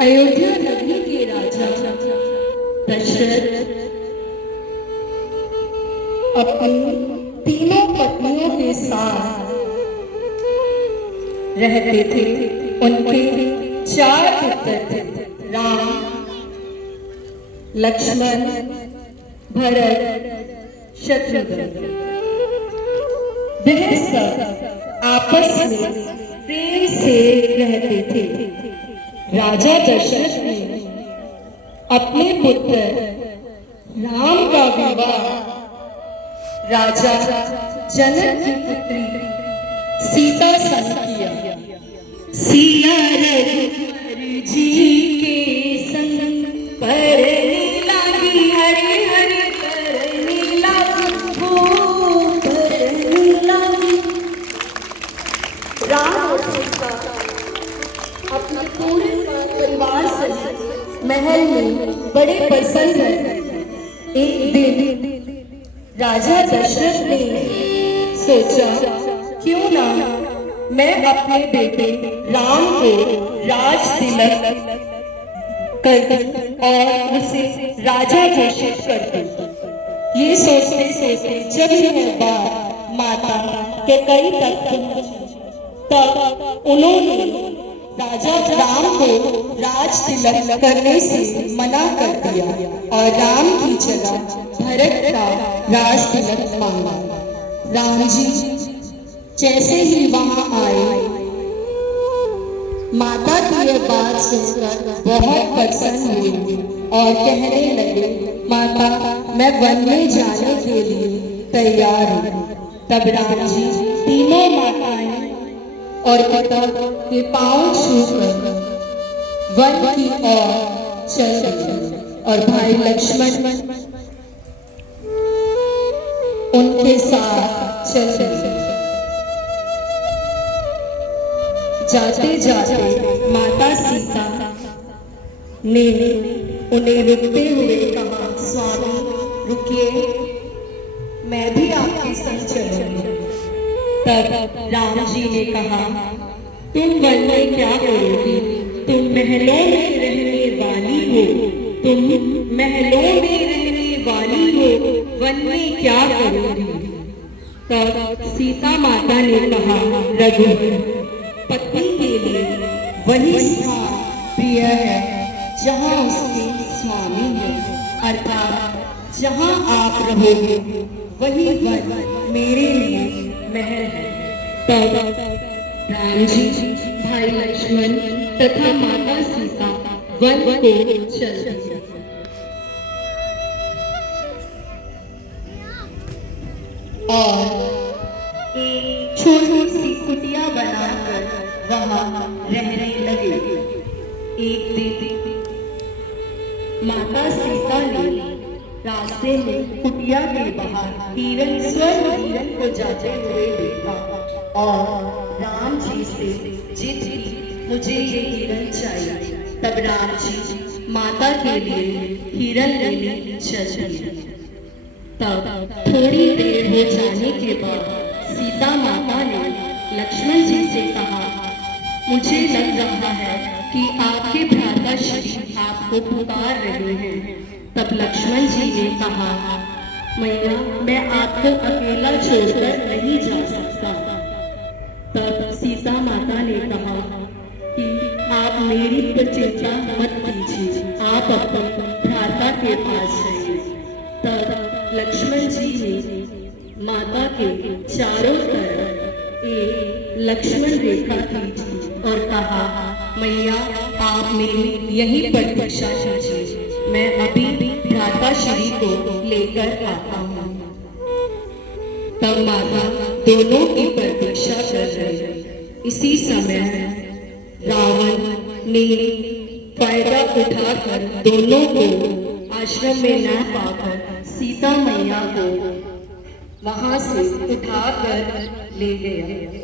अयोध्या नगरी के राजा दशरथ अपनी तीनों पत्नियों के साथ रहते थे। उनके 4 पुत्र थे, राम, लक्ष्मण, भरत, शत्रुघ्न। वह सब आपस में प्रेम से रहते थे। राजा दशरथ ने अपने पुत्र राम का विवाह राजा जनक की पुत्री सीता संग किया। सिया रघुवर जी के संग परने लागी, हरे हरे करने लागी, हो करने लागी। राम और सीता अपने पूरे परिवार सहित महल में बड़े प्रसन्न रहे। एक दिन राजा दशरथ ने सोचा, क्यों ना मैं अपने बेटे राम को राज तिलक कर दूं और उसे राजा घोषित कर दूं। ये सोचते सोचते जब यह बात माता कैकेयी तक पहुंची, तब उन्होंने राजा राम को राज तिलक करने से मना कर दिया और राम की जगह भरत का राज तिलक मांगा। राम जी जैसे ही वहां आए, माता की यह बात सुनकर बहुत प्रसन्न हुई और कहने लगे, माता मैं वन में जाने के लिए तैयार हूँ। तब राम जी तीनों माताएं और पिता के पांव छूकर वन की ओर चल गए और भाई लक्ष्मण उनके साथ चल गए। जाते जाते माता सीता ने उन्हें रुकते हुए कहा, स्वामी रुकिए, मैं भी आपके संग चलूंगी। तब राम जी ने कहा, तुम वन में क्या करोगी? तुम महलों में रहने वाली हो, तुम महलों में रहने वाली हो, वन में क्या करोगी? तब सीता माता ने कहा, रघुवर पत्नी के लिए वही स्थान प्रिय है जहाँ उसके स्वामी है, अर्थात जहाँ आप रहोगे वही वन मेरे लिए महल है। तब राम जी, भाई लक्ष्मण तथा माता सीता वन को चल दिए। और एक छोटी सी कुटिया बनाकर वहां रहने लगे। एक दिन माता सीता ने रास्ते में कुटिया के बाहर हिरण हिरण को जाते हुए देखा और राम जी से जिद की, मुझे ये हिरण चाहिए। तब राम जी माता के लिए हिरण लेने चल दिए। तब थोड़ी देर हो जाने के बाद सीता माता ने लक्ष्मण जी से कहा, मुझे लग रहा है कि आपके भ्राता श्री आपको पुकार रहे हैं। तब लक्ष्मण जी ने कहा, मैया मैं आपको अकेला छोड़कर नहीं जा सकता। तब सीता माता ने कहा कि आप मेरी पर चिंता मत कीजिए, आप अपने भ्राता के पास जाइए। तब लक्ष्मण जी ने माता के चारों तरफ एक लक्ष्मण रेखा खींची और कहा, मैया आप मेरी यहीं प्रतीक्षा कीजिए, मैं अभी भ्राता श्री को लेकर आता हूँ। तब माता दोनों की प्रतीक्षा कर रही। इसी समय रावण ने फायदा उठाकर दोनों को आश्रम में न पाकर सीता मैया को वहां से उठाकर ले गया।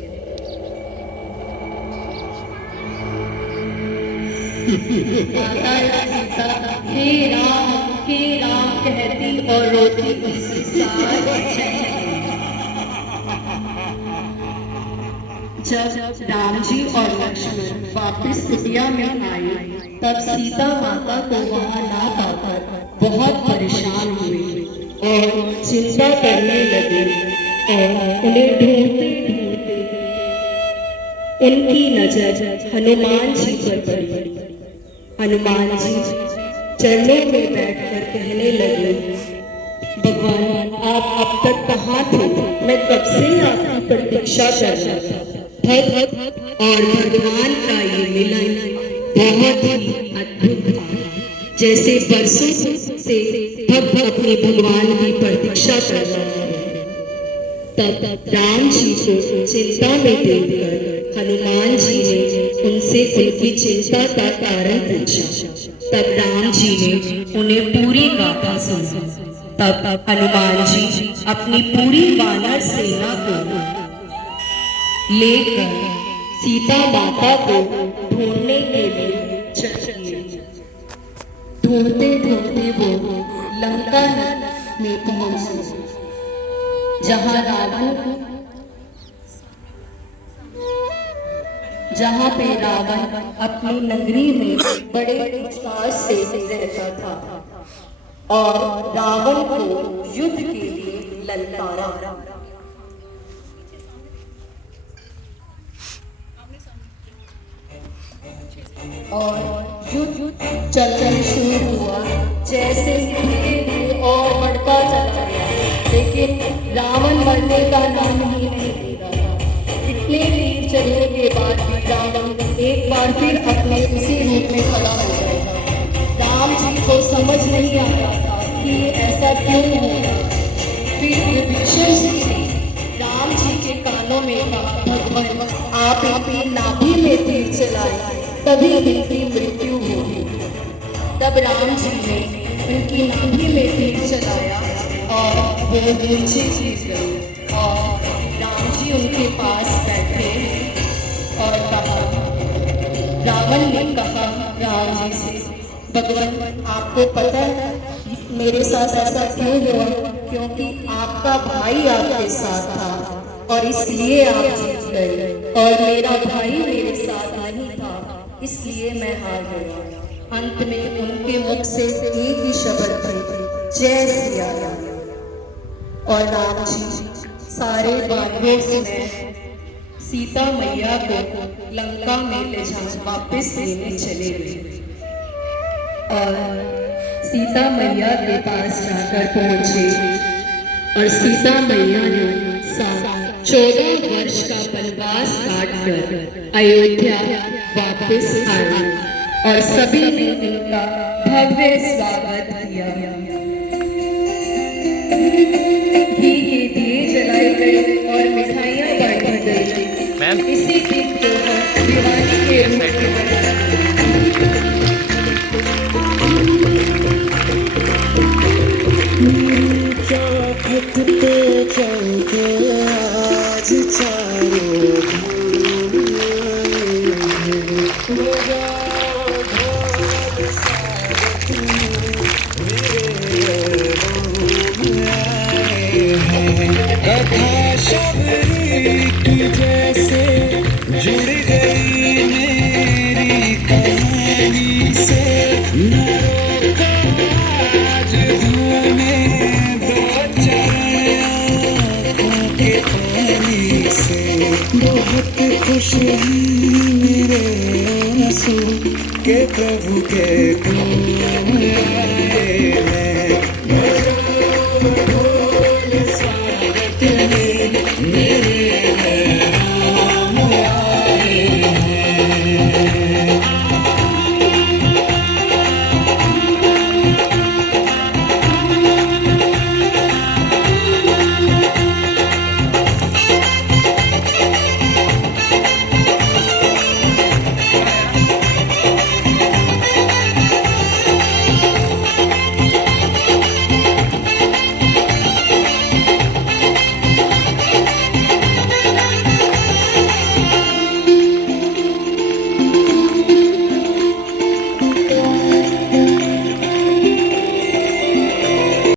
माता सीता हे राम कहती और रोती उसके साथ जब राम जी और लक्ष्मण वापस कुटिया में आए तब सीता माता को वहां ना पाकर बहुत परेशान हुए और चिंता करने लगे और उन्हें ढूंढते ढूंढते उनकी नजर हनुमान जी पर पड़ी। हनुमान जी चरणों में बैठकर कहने लगे, भगवान आप अब तक कहाँ थे? मैं कब से आपकी प्रतीक्षा कर रहा था। और भगवान का ये मिलन बहुत ही अद्भुत था। जैसे बरसों से भक्त अपने भगवान की प्रतीक्षा कर रहा है। तब राम जी को चिंता में देखकर हनुमान जी ने उनसे उनकी चिंता का कारण पूछा। तब राम जी ने उन्हें पूरी गाथा सुनाई। तब हनुमान जी अपनी पूरी वानर सेना को लेकर सीता माता को ढूंढने के लिए चले। ढूंढते ढूंढते वो लंका में पहुंचे जहाँ पे रावण अपनी नगरी में बड़े विश्वास से रहता था और रावण को युद्ध के लिए ललकारा। और युद्ध चलना शुरू हुआ। जैसे धीरे और बढ़ता चला गया, लेकिन रावण मरने का नाम ही नहीं ले रहा था। इतने तीर चलने के बाद भी रावण एक बार फिर अपने उसी रूप में खड़ा हो गया था। राम जी को समझ नहीं आता था कि ऐसा क्यों हो रहा। फिर विभीषण जी ने राम जी के कानों में कहा, भगवान आप अपनी नाभि में तीर चलाए तभी इनकी मृत्यु होगी। तब राम जी ने उनकी नाभि में तीर चलाया और वो नीचे गिर गए। और राम जी उनके पास बैठे और कहा, रावण ने कहा राम जी से, भगवान आपको पता है मेरे साथ ऐसा क्यों हुआ? क्योंकि आपका भाई आपके साथ था और इसलिए आप जीत गए, और मेरा भाई मेरे साथ नहीं था इसलिए मैं हार गया। अंत में उनके मुख से एक ही शब्द थे, जय सिया राम। और राम जी सारे वानरों से सीता मैया को लंका में ले जा वापस लेने चले गए। और सीता मैया के पास जाकर पहुंचे और सीता मैया ने 14 वर्ष का वनवास काटकर अयोध्या वापस आए और सभी ने उनका भव्य स्वागत किया। घी के दिए जलाए गए और मिठाइयाँ बांटी गई। इसी दिन को दिवाली के रूप में मनाया। आज चारों कथा शबरी की जैसे जुड़ गई मेरी कहानी से। आज धोने दो चरण आँखों के पानी से। बहुत खुश हुई मेरे आंसू के प्रभु के काम आए।